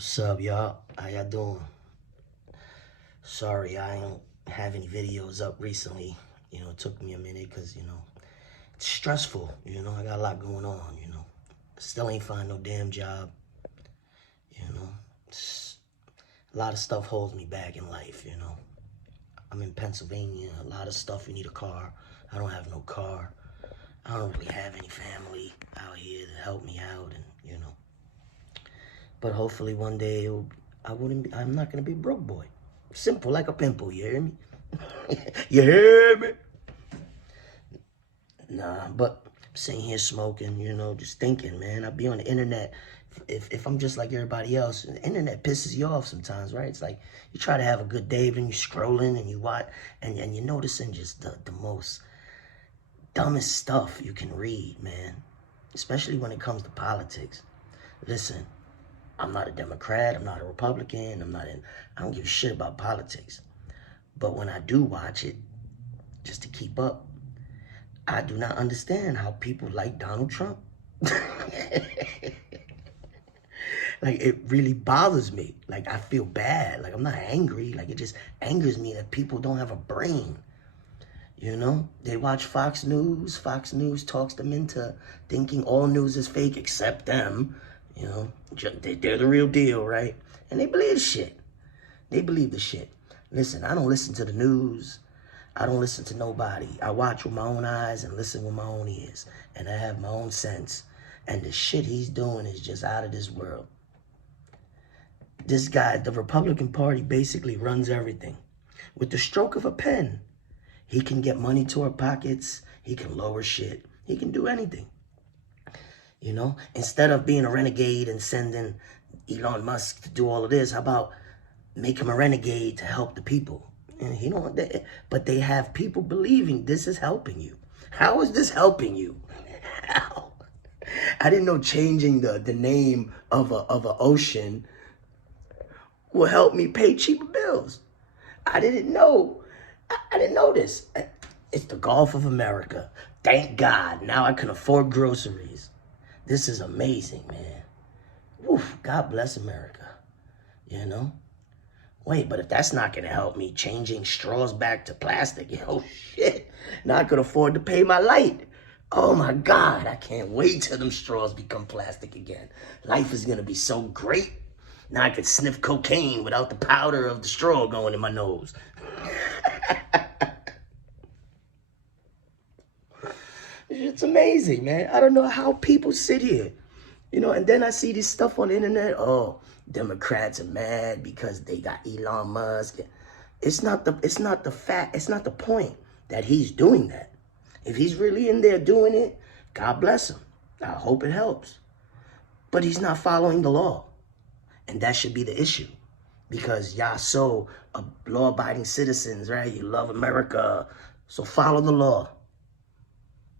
What's up, y'all? How y'all doing? Sorry, I ain't have any videos up recently. It took me a minute because, it's stressful. I got a lot going on. Still ain't find no damn job. You know, a lot of stuff holds me back in life. I'm in Pennsylvania. A lot of stuff, you need a car. I don't have no car. I don't really have any family out here to help me out and. But hopefully one day I'm not gonna be a broke boy. Simple like a pimple, you hear me? You hear me? Nah, but I'm sitting here smoking, just thinking, man. I be on the internet. If I'm just like everybody else, the internet pisses you off sometimes, right? It's like you try to have a good day, then you're scrolling and you watch, and you're noticing just the most dumbest stuff you can read, man. Especially when it comes to politics. Listen, I'm not a Democrat, I'm not a Republican, I don't give a shit about politics. But when I do watch it, just to keep up, I do not understand how people like Donald Trump. Like, it really bothers me. Like, I feel bad. Like, I'm not angry. Like, it just angers me that people don't have a brain. They watch Fox News. Fox News talks them into thinking all news is fake except them. They're the real deal, right? And they believe the shit. They believe the shit. Listen, I don't listen to the news. I don't listen to nobody. I watch with my own eyes and listen with my own ears. And I have my own sense. And the shit he's doing is just out of this world. This guy, the Republican Party, basically runs everything. With the stroke of a pen, he can get money to our pockets. He can lower shit. He can do anything. Instead of being a renegade and sending Elon Musk to do all of this, how about make him a renegade to help the people? And but they have people believing this is helping you. How is this helping you? How? I didn't know changing the name of a ocean will help me pay cheaper bills. I didn't know. I didn't know this. It's the Gulf of America. Thank God. Now I can afford groceries. This is amazing, man. Woof, God bless America. Wait, but if that's not going to help me changing straws back to plastic, shit. Now I could afford to pay my light. Oh my God, I can't wait till them straws become plastic again. Life is going to be so great. Now I could sniff cocaine without the powder of the straw going in my nose. It's amazing, man. I don't know how people sit here, and then I see this stuff on the internet. Oh, Democrats are mad because they got Elon Musk. It's not the point that he's doing that. If he's really in there doing it, God bless him. I hope it helps. But he's not following the law. And that should be the issue. Because y'all so law-abiding citizens, right? You love America. So follow the law.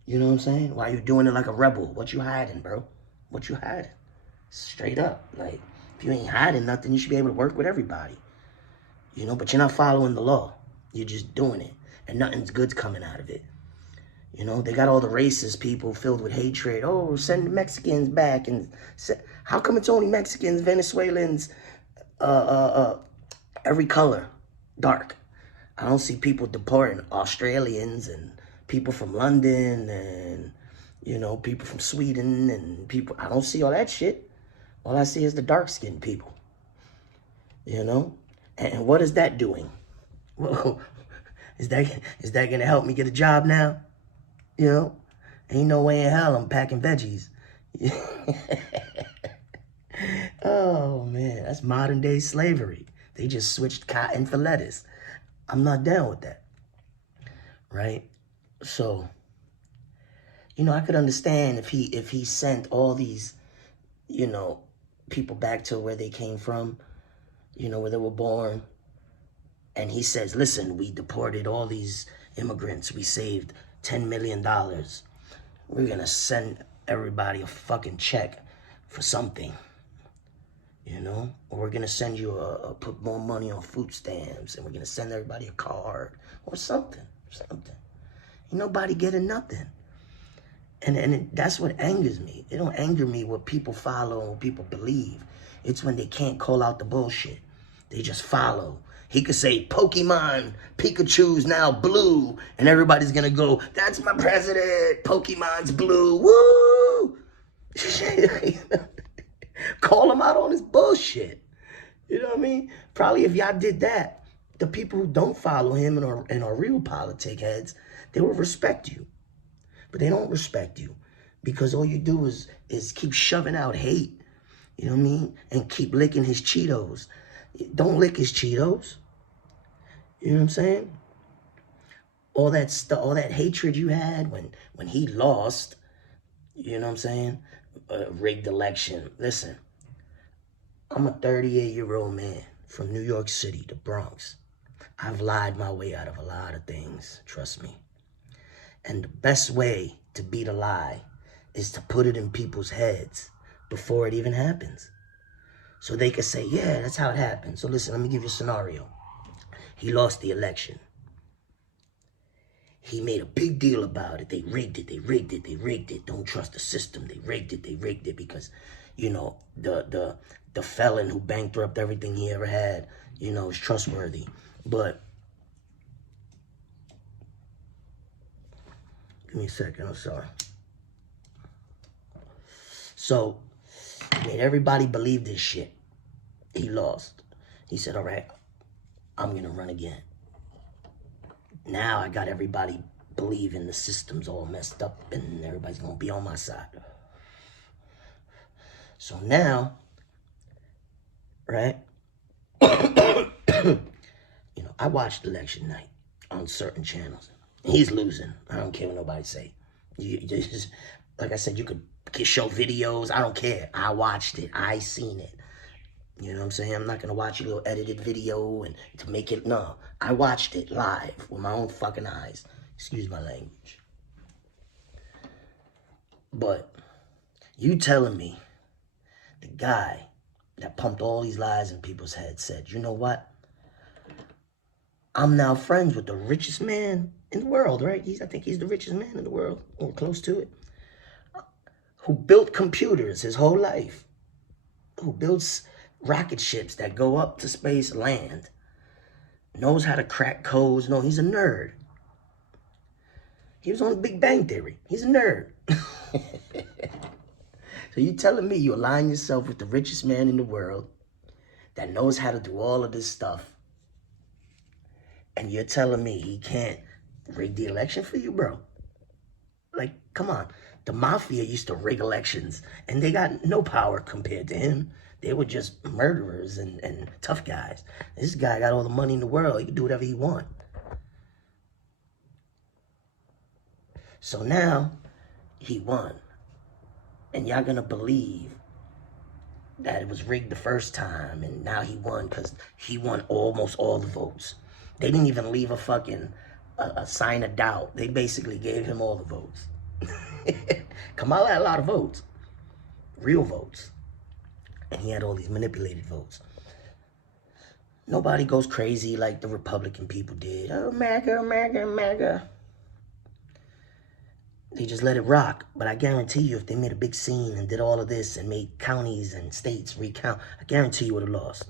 You know what I'm saying? Why you doing it like a rebel? What you hiding, bro? What you hiding? Straight up. Like, if you ain't hiding nothing, you should be able to work with everybody. But you're not following the law. You're just doing it. And nothing's good's coming out of it. They got all the racist people filled with hatred. Oh, send the Mexicans back. And how come it's only Mexicans, Venezuelans, every color, dark? I don't see people deporting Australians and people from London and, people from Sweden and people. I don't see all that shit. All I see is the dark-skinned people, And what is that doing? Whoa, is that going to help me get a job now? Ain't no way in hell I'm packing veggies. Oh, man, that's modern day slavery. They just switched cotton for lettuce. I'm not down with that, right? So, I could understand if he sent all these, people back to where they came from, where they were born. And he says, listen, we deported all these immigrants. We saved $10 million. We're going to send everybody a fucking check for something, Or we're going to send you put more money on food stamps, and we're going to send everybody a card or something. Ain't nobody getting nothing. And that's what angers me. It don't anger me what people follow and what people believe. It's when they can't call out the bullshit. They just follow. He could say, Pokemon, Pikachu's now blue. And everybody's going to go, that's my president. Pokemon's blue. Woo! Call him out on his bullshit. You know what I mean? Probably if y'all did that, the people who don't follow him and are real politic heads, they will respect you. But they don't respect you because all you do is keep shoving out hate. You know what I mean? And keep licking his Cheetos. Don't lick his Cheetos. You know what I'm saying? All that stuff, all that hatred you had when he lost, you know what I'm saying? Rigged election. Listen, I'm a 38-year-old man from New York City, the Bronx. I've lied my way out of a lot of things, trust me. And the best way to beat a lie is to put it in people's heads before it even happens. So they can say, yeah, that's how it happened. So listen, let me give you a scenario. He lost the election. He made a big deal about it. They rigged it, they rigged it, they rigged it. Don't trust the system. They rigged it because, you know, the felon who bankrupted everything he ever had, you know, is trustworthy. But, give me a second, I'm sorry. So, he made everybody believe this shit. He lost. He said, all right, I'm going to run again. Now I got everybody believing the system's all messed up and everybody's going to be on my side. So now, right, you know, I watched election night on certain channels. He's losing. I don't care what nobody say. You just, like I said, you could show videos. I don't care. I watched it. I seen it. You know what I'm saying? I'm not going to watch a little edited video and to make it, no. I watched it live with my own fucking eyes. Excuse my language. But you telling me the guy that pumped all these lies in people's heads said, you know what? I'm now friends with the richest man in the world, right? I think he's the richest man in the world, or close to it. Who built computers his whole life. Who builds rocket ships that go up to space, land. Knows how to crack codes. No, he's a nerd. He was on the Big Bang Theory. He's a nerd. So you telling me you align yourself with the richest man in the world that knows how to do all of this stuff, and you're telling me he can't rig the election for you, bro? Like, come on. The mafia used to rig elections, and they got no power compared to him. They were just murderers and tough guys. This guy got all the money in the world. He can do whatever he wants. So now, he won. And y'all gonna believe that it was rigged the first time, and now he won because he won almost all the votes. They didn't even leave a fucking a sign of doubt. They basically gave him all the votes. Kamala had a lot of votes. Real votes. And he had all these manipulated votes. Nobody goes crazy like the Republican people did. Oh, America, America, America. They just let it rock. But I guarantee you, if they made a big scene and did all of this and made counties and states recount, I guarantee you would have lost.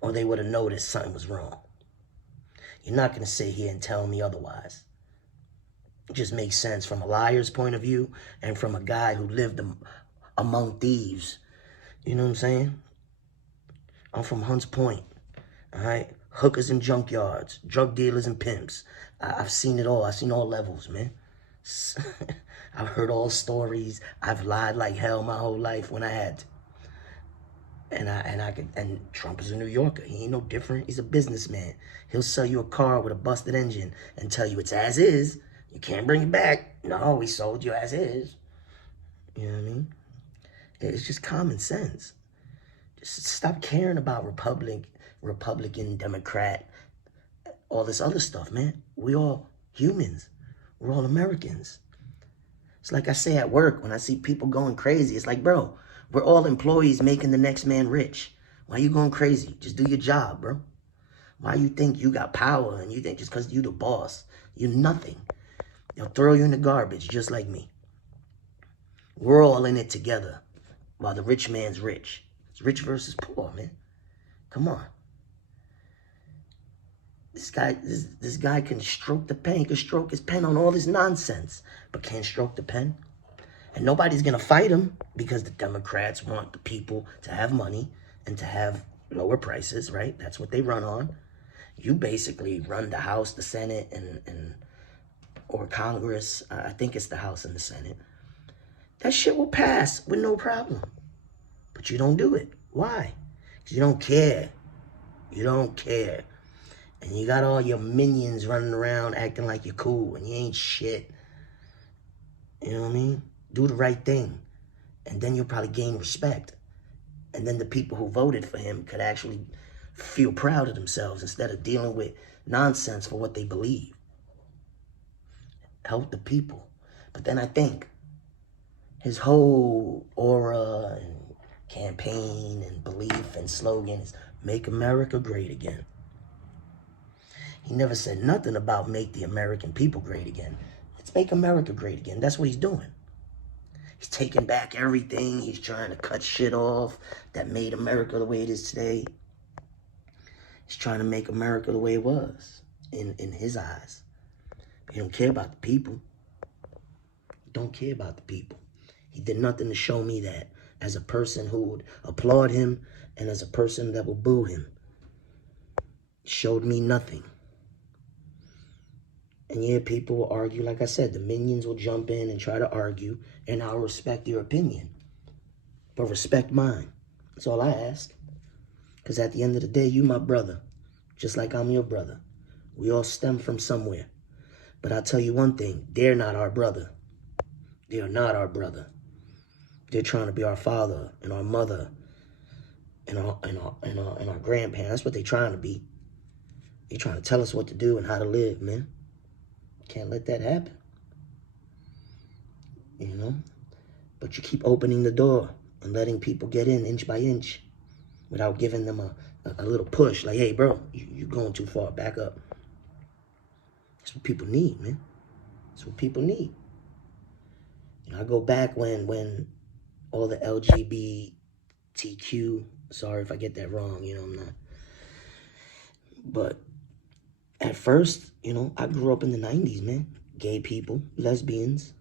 Or they would have noticed something was wrong. You're not going to sit here and tell me otherwise. It just makes sense from a liar's point of view and from a guy who lived among thieves. You know what I'm saying? I'm from Hunts Point, all right? Hookers and junkyards, drug dealers and pimps. I've seen it all. I've seen all levels, man. I've heard all stories. I've lied like hell my whole life when I had to. And Trump is a New Yorker. He ain't no different. He's a businessman. He'll sell you a car with a busted engine and tell you it's as is. You can't bring it back. No, we sold you as is. You know what I mean? It's just common sense. Just stop caring about Republican, Democrat, all this other stuff, man. We all humans. We're all Americans. It's like I say at work when I see people going crazy. It's like, bro, we're all employees making the next man rich. Why you going crazy? Just do your job, bro. Why you think you got power and you think just because you the boss, you nothing. They'll throw you in the garbage just like me. We're all in it together while the rich man's rich. It's rich versus poor, man. Come on. This guy can stroke the pen. He can stroke his pen on all this nonsense, but can't stroke the pen. And nobody's going to fight him because the Democrats want the people to have money and to have lower prices, right? That's what they run on. You basically run the House, the Senate, or Congress. I think it's the House and the Senate. That shit will pass with no problem. But you don't do it. Why? Because you don't care. You don't care. And you got all your minions running around acting like you're cool and you ain't shit. You know what I mean? Do the right thing. And then you'll probably gain respect. And then the people who voted for him could actually feel proud of themselves instead of dealing with nonsense for what they believe. Help the people. But then I think his whole aura and campaign and belief and slogan is make America great again. He never said nothing about make the American people great again. Let's make America great again. That's what he's doing. He's taking back everything. He's trying to cut shit off that made America the way it is today. He's trying to make America the way it was in his eyes. He don't care about the people. He don't care about the people. He did nothing to show me that as a person who would applaud him and as a person that will boo him. He showed me nothing. And yeah, people will argue. Like I said, the minions will jump in and try to argue, and I'll respect your opinion. But respect mine. That's all I ask. Because at the end of the day, you my brother. Just like I'm your brother. We all stem from somewhere. But I'll tell you one thing. They're not our brother. They are not our brother. They're trying to be our father and our mother and our grandparents. That's what they're trying to be. They're trying to tell us what to do and how to live, man. Can't let that happen. You know? But you keep opening the door and letting people get in inch by inch without giving them a little push. Like, hey, bro, you're going too far. Back up. That's what people need, man. That's what people need. You know, I go back when all the LGBTQ, sorry if I get that wrong, you know, I'm not. But at first, you know, I grew up in the 90s, man. Gay people, lesbians,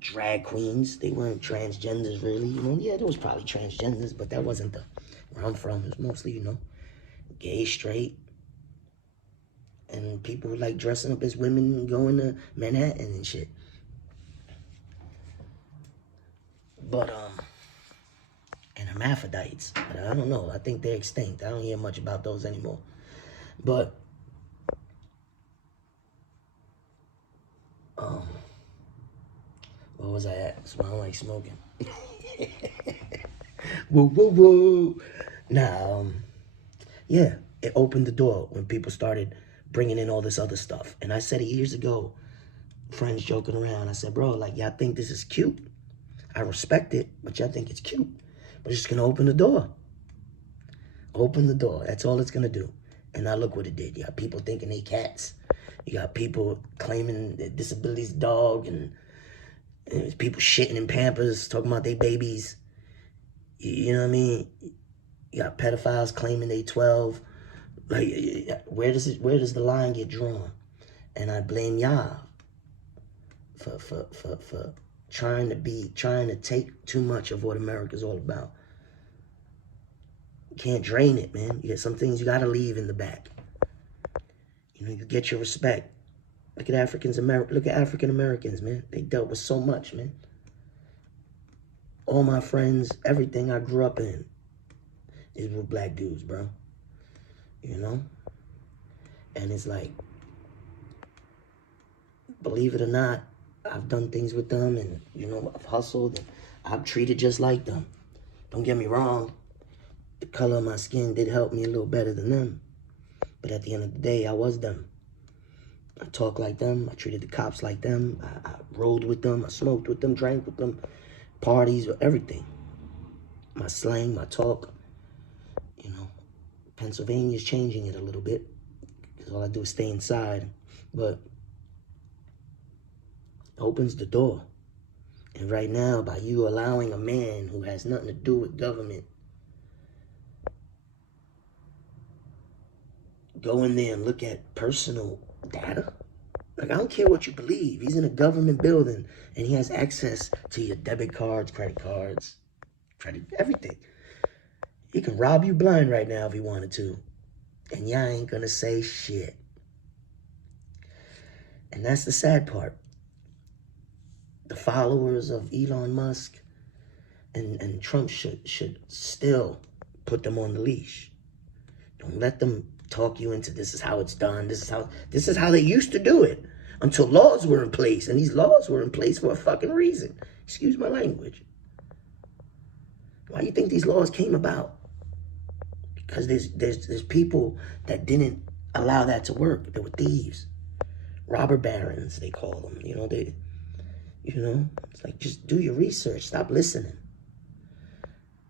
drag queens. They weren't transgenders, really. You know, yeah, there was probably transgenders, but that wasn't where I'm from. It was mostly, you know, gay, straight. And people were, like, dressing up as women and going to Manhattan and shit. But, and hermaphrodites. But I don't know. I think they're extinct. I don't hear much about those anymore. But, where was I at? So I don't like smoking. Woo, woo, woo. Nah, yeah, it opened the door when people started bringing in all this other stuff. And I said it years ago, friends joking around. I said, bro, like, y'all think this is cute? I respect it, but y'all think it's cute. But it's just going to open the door. Open the door. That's all it's going to do. And now look what it did. You got people thinking they cats. You got people claiming that disability's dog. And people shitting in Pampers, talking about they babies. You know what I mean? You got pedophiles claiming they 12. Like, where does the line get drawn? And I blame y'all for trying to take too much of what America's all about. You can't drain it, man. You got some things you gotta leave in the back. You know, you get your respect. Look at African Americans, man. They dealt with so much, man. All my friends, everything I grew up in, these were black dudes, bro. You know? And it's like, believe it or not, I've done things with them and, you know, I've hustled and I've treated just like them. Don't get me wrong. The color of my skin did help me a little better than them. But at the end of the day, I was them. I talked like them. I treated the cops like them. I rolled with them. I smoked with them, drank with them, parties, everything. My slang, my talk, you know. Pennsylvania's changing it a little bit because all I do is stay inside. But it opens the door. And right now, by you allowing a man who has nothing to do with government go in there and look at personal data. Like, I don't care what you believe. He's in a government building and he has access to your debit cards, credit, everything. He can rob you blind right now if he wanted to. And y'all ain't gonna say shit. And that's the sad part. The followers of Elon Musk and Trump should still put them on the leash. Don't let them talk you into this is how it's done. This is how they used to do it until laws were in place. And these laws were in place for a fucking reason. Excuse my language. Why do you think these laws came about? Because there's people that didn't allow that to work. They were thieves. Robber barons, they call them. It's like, just do your research. Stop listening.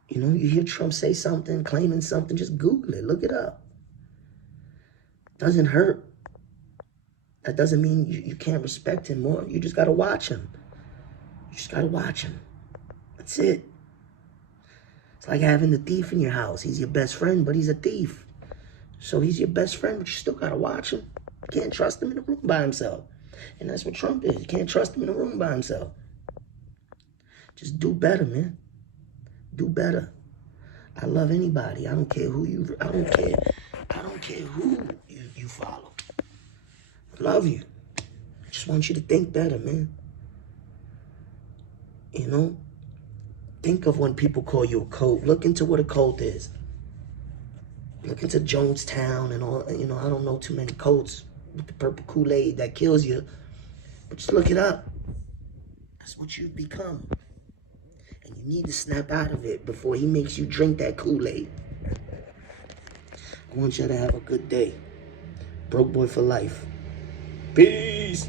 You hear Trump say something, claiming something, just Google it, look it up. Doesn't hurt. That doesn't mean you can't respect him more. You just got to watch him. You just got to watch him. That's it. It's like having the thief in your house. He's your best friend, but he's a thief. So he's your best friend, but you still got to watch him. You can't trust him in the room by himself. And that's what Trump is. You can't trust him in the room by himself. Just do better, man. Do better. I love anybody. I don't care who you follow. I love you. I just want you to think better, man. Think of when people call you a cult. Look into what a cult is. Look into Jonestown and all. I don't know too many cults with the purple Kool-Aid that kills you. But just look it up. That's what you've become. And you need to snap out of it before he makes you drink that Kool-Aid. I want you to have a good day. Broke boy for life. Peace.